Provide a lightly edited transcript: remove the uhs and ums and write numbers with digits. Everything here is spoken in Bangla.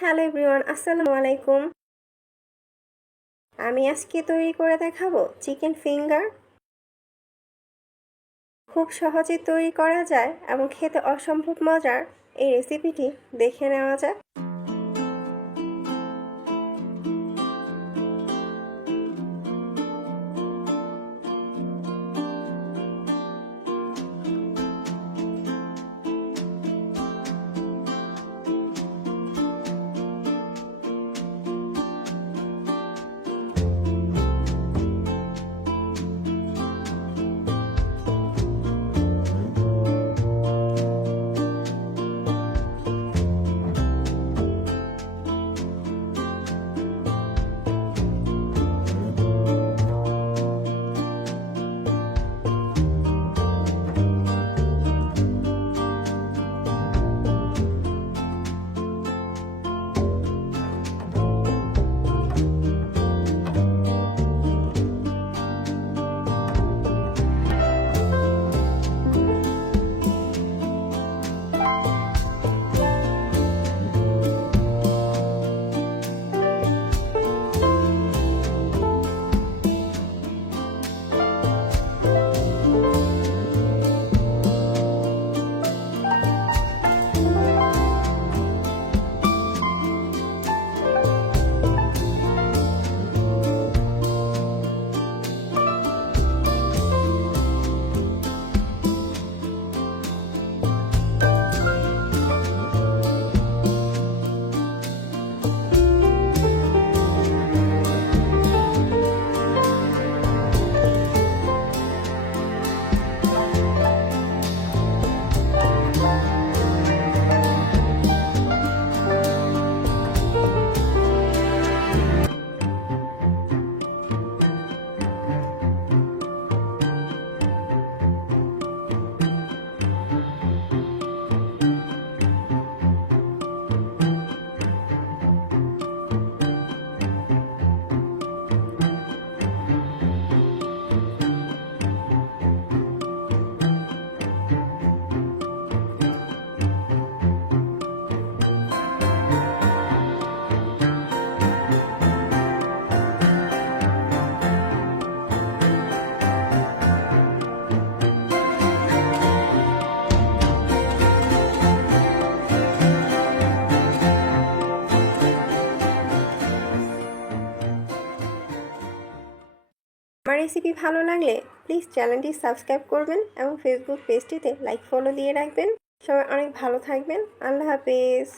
হ্যালো এভরিওয়ান, আসসালামু আলাইকুম। আমি আজকে তৈরি করে দেখাবো চিকেন ফিঙ্গার। খুব সহজে তৈরি করা যায় এবং খেতে অসম্ভব মজার এই রেসিপিটি দেখে নেওয়া যাক। আমার রেসিপি ভালো লাগলে প্লিজ চ্যানেলটি সাবস্ক্রাইব করবেন এবং ফেসবুক পেজটিতে লাইক ফলো দিয়ে রাখবেন। সবাই অনেক ভালো থাকবেন। আল্লাহ হাফেজ।